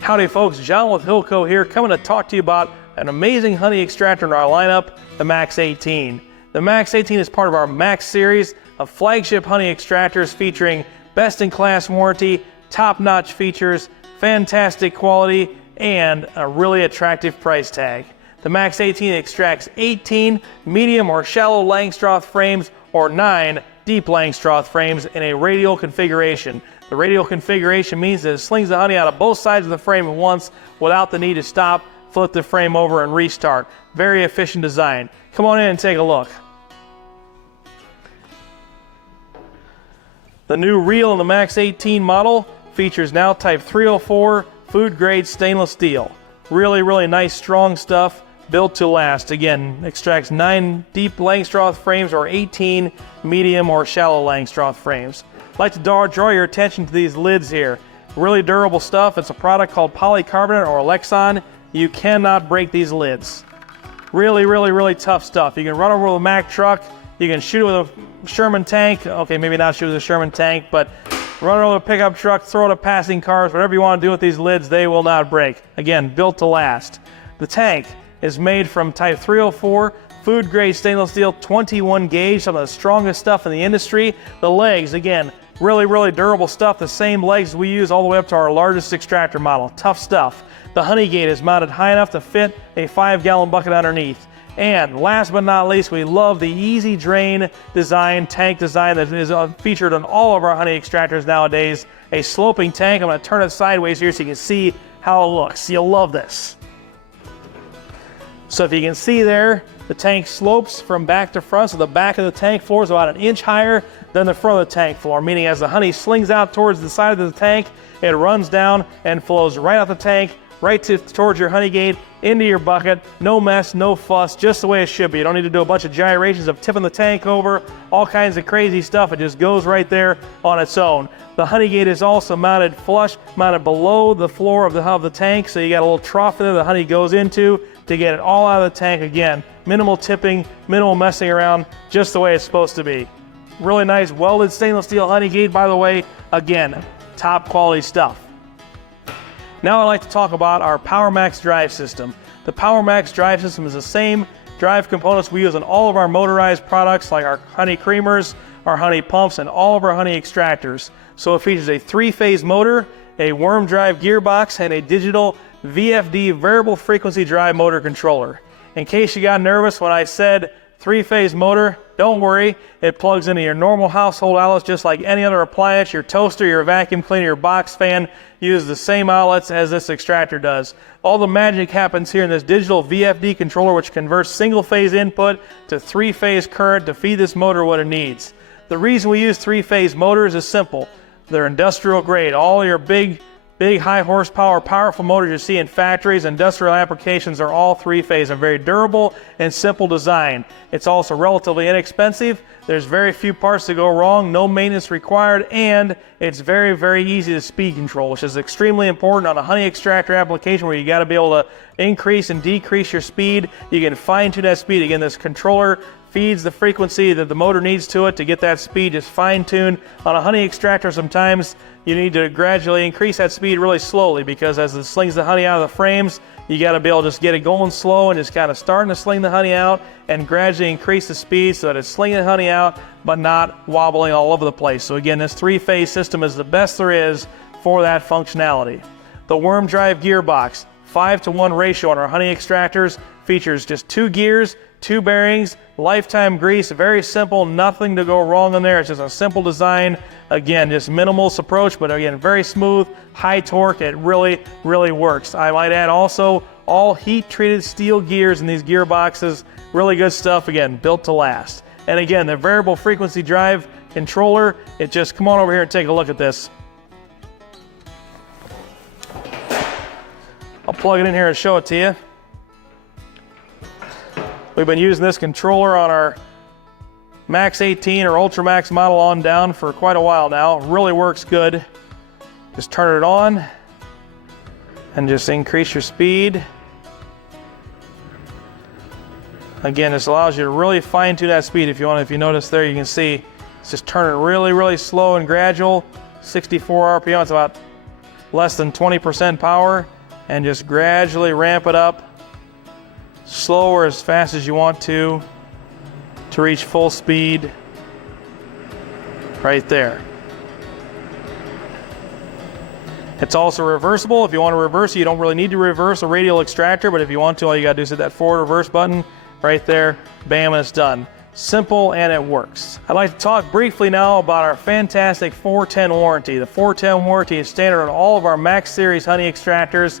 Howdy folks, John with HillCo here, coming to talk to you about an amazing honey extractor in our lineup, the Maxx18. The Maxx18 is part of our Maxx series of flagship honey extractors featuring best-in-class warranty, top-notch features, fantastic quality, and a really attractive price tag. The Maxx18 extracts 18 medium or shallow Langstroth frames or 9 deep Langstroth frames in a radial configuration. The radial configuration means that it slings the honey out of both sides of the frame at once without the need to stop, flip the frame over, and restart. Very efficient design. Come on in and take a look. The new reel in the Maxx18 model features now Type 304 food grade stainless steel. Really nice strong stuff, built to last. Again, extracts 9 deep Langstroth frames or 18 medium or shallow Langstroth frames. I'd like to draw your attention to these lids here. Really durable stuff. It's a product called polycarbonate or Lexan. You cannot break these lids. Really tough stuff. You can run over with a Mack truck. You can shoot it with a Sherman tank. Okay, maybe not shoot with a Sherman tank, but run it over with a pickup truck, throw it at passing cars, whatever you want to do with these lids, they will not break. Again, built to last. The tank is made from Type 304 food grade stainless steel, 21 gauge, some of the strongest stuff in the industry. The legs, again, really durable stuff. The same legs we use all the way up to our largest extractor model. Tough stuff. The honey gate is mounted high enough to fit a 5-gallon bucket underneath. And last but not least, we love the easy drain design, tank design that is featured on all of our honey extractors nowadays. A sloping tank. I'm going to turn it sideways here so you can see how it looks. You'll love this. So if you can see there, the tank slopes from back to front, so the back of the tank floor is about 1 inch higher than the front of the tank floor, meaning as the honey slings out towards the side of the tank, it runs down and flows right out the tank, right towards your honey gate, into your bucket. No mess, no fuss, just the way it should be. You don't need to do a bunch of gyrations of tipping the tank over, all kinds of crazy stuff. It just goes right there on its own. The honey gate is also mounted flush, mounted below the floor of the tank, so you got a little trough there the honey goes into to get it all out of the tank. Again, minimal tipping, minimal messing around, just the way it's supposed to be. Really nice welded stainless steel honey gate, by the way. Again, top quality stuff. Now I'd like to talk about our PowerMax drive system. The PowerMax drive system is the same drive components we use in all of our motorized products like our honey creamers, our honey pumps, and all of our honey extractors. So it features a 3-phase motor, a worm drive gearbox, and a digital VFD variable frequency drive motor controller. In case you got nervous when I said 3-phase motor, don't worry, it plugs into your normal household outlets just like any other appliance. Your toaster, your vacuum cleaner, your box fan use the same outlets as this extractor does. All the magic happens here in this digital VFD controller, which converts single-phase input to 3-phase current to feed this motor what it needs. The reason we use 3-phase motors is simple. They're industrial grade. All your big high horsepower, powerful motors you see in factories, industrial applications are all 3-phase and very durable and simple design. It's also relatively inexpensive. There's very few parts to go wrong, no maintenance required, and it's very easy to speed control, which is extremely important on a honey extractor application where you got to be able to increase and decrease your speed. You can fine tune that speed. Again, this controller feeds the frequency that the motor needs to it to get that speed just fine-tuned. On a honey extractor, sometimes you need to gradually increase that speed really slowly because as it slings the honey out of the frames, you got to be able to just get it going slow and just kind of starting to sling the honey out and gradually increase the speed so that it's slinging the honey out but not wobbling all over the place. So again, this 3-phase system is the best there is for that functionality. The worm drive gearbox, 5-to-1 ratio on our honey extractors, features just 2 gears, 2 bearings, lifetime grease, very simple, nothing to go wrong in there. It's just a simple design. Again, just minimalist approach, but again, very smooth, high torque. It really works. I might add also all heat-treated steel gears in these gearboxes. Really good stuff, again, built to last. And again, the variable frequency drive controller, it just, come on over here and take a look at this. I'll plug it in here and show it to you. We've been using this controller on our Maxx18 or UltraMax model on down for quite a while now. Really works good. Just turn it on and just increase your speed. Again, this allows you to really fine tune that speed if you want. If you notice there, you can see it's just turning really slow and gradual. 64 RPM, it's about less than 20% power, and just gradually ramp it up, slow or as fast as you want to reach full speed right there. It's also reversible. If you want to reverse it, you don't really need to reverse a radial extractor, but if you want to, all you got to do is hit that forward reverse button right there, bam, and it's done. Simple, and it works. I'd like to talk briefly now about our fantastic 410 warranty. The 410 warranty is standard on all of our Maxx series honey extractors,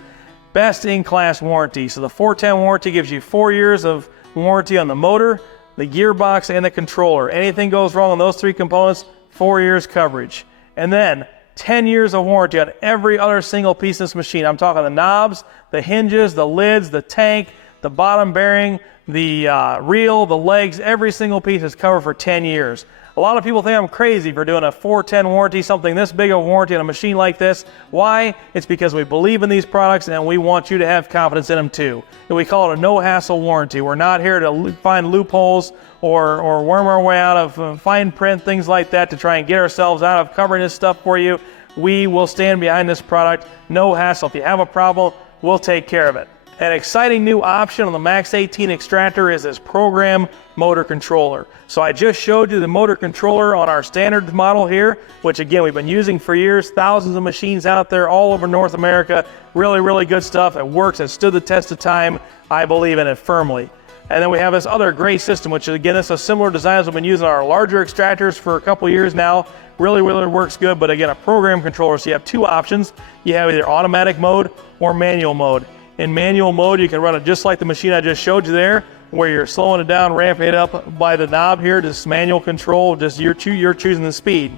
best in class warranty. So the 410 warranty gives you 4 years of warranty on the motor, the gearbox, and the controller. Anything goes wrong on those 3 components, 4 years coverage. And then 10 years of warranty on every other single piece of this machine. I'm talking the knobs, the hinges, the lids, the tank, the bottom bearing, the reel, the legs, every single piece is covered for 10 years. A lot of people think I'm crazy for doing a 410 warranty, something this big of a warranty on a machine like this. Why? It's because we believe in these products and we want you to have confidence in them too. And we call it a no-hassle warranty. We're not here to find loopholes or worm our way out of fine print, things like that, to try and get ourselves out of covering this stuff for you. We will stand behind this product, no hassle. If you have a problem, we'll take care of it. An exciting new option on the Maxx18 extractor is this program motor controller. So I just showed you the motor controller on our standard model here, which again we've been using for years, thousands of machines out there all over North America. Really, really good stuff. It works, it stood the test of time. I believe in it firmly. And then we have this other great system, which again is a similar design as we've been using on our larger extractors for a couple years now. Really, really works good, but again, a program controller. So you have 2 options. You have either automatic mode or manual mode. In manual mode, you can run it just like the machine I just showed you there, where you're slowing it down, ramping it up by the knob here, just manual control, just you're choosing the speed.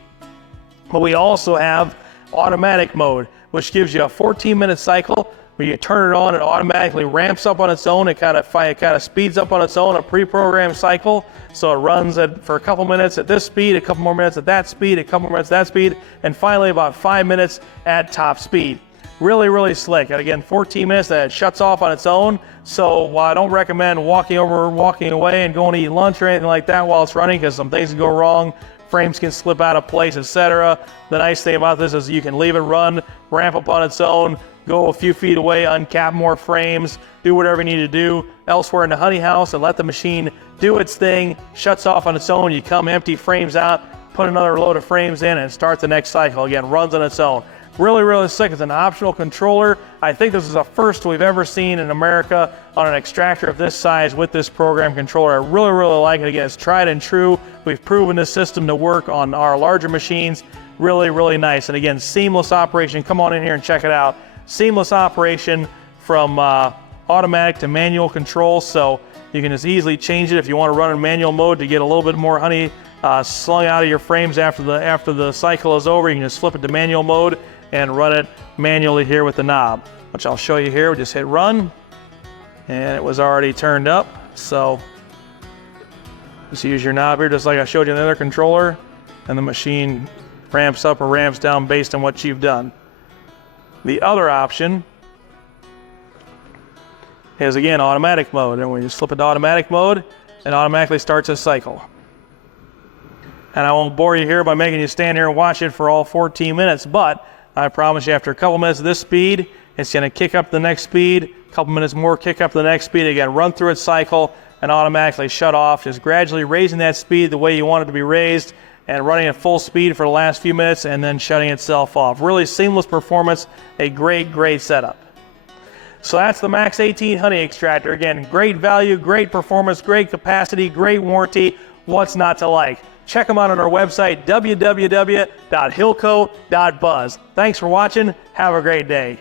But we also have automatic mode, which gives you a 14-minute cycle where you turn it on, it automatically ramps up on its own. It kind of speeds up on its own, a pre-programmed cycle. So it runs for a couple minutes at this speed, a couple more minutes at that speed, a couple more minutes at that speed, and finally about 5 minutes at top speed. Really, really slick. And again, 14 minutes, then it shuts off on its own. So while I don't recommend walking away and going to eat lunch or anything like that while it's running, because some things can go wrong, frames can slip out of place, etc. The nice thing about this is you can leave it run, ramp up on its own, go a few feet away, uncap more frames, do whatever you need to do elsewhere in the honey house and let the machine do its thing, shuts off on its own. You come empty frames out, put another load of frames in, and start the next cycle. Again, runs on its own. Really, really slick. It's an optional controller. I think this is the first we've ever seen in America on an extractor of this size with this program controller. I really, really like it. Again, it's tried and true. We've proven this system to work on our larger machines. Really, really nice. And again, seamless operation. Come on in here and check it out. Seamless operation from automatic to manual control. So you can just easily change it if you want to run in manual mode to get a little bit more honey slung out of your frames after the cycle is over. You can just flip it to manual mode and run it manually here with the knob, which I'll show you here. We just hit run, and it was already turned up. So just use your knob here, just like I showed you in the other controller, and the machine ramps up or ramps down based on what you've done. The other option is, again, automatic mode. And when you flip it to automatic mode, it automatically starts a cycle. And I won't bore you here by making you stand here and watch it for all 14 minutes, but I promise you after a couple minutes of this speed, it's going to kick up the next speed, a couple minutes more, kick up the next speed, again, run through its cycle and automatically shut off, just gradually raising that speed the way you want it to be raised and running at full speed for the last few minutes and then shutting itself off. Really seamless performance, a great, great setup. So that's the Maxx18 Honey Extractor. Again, great value, great performance, great capacity, great warranty. What's not to like? Check them out on our website, www.hillco.buzz. Thanks for watching. Have a great day.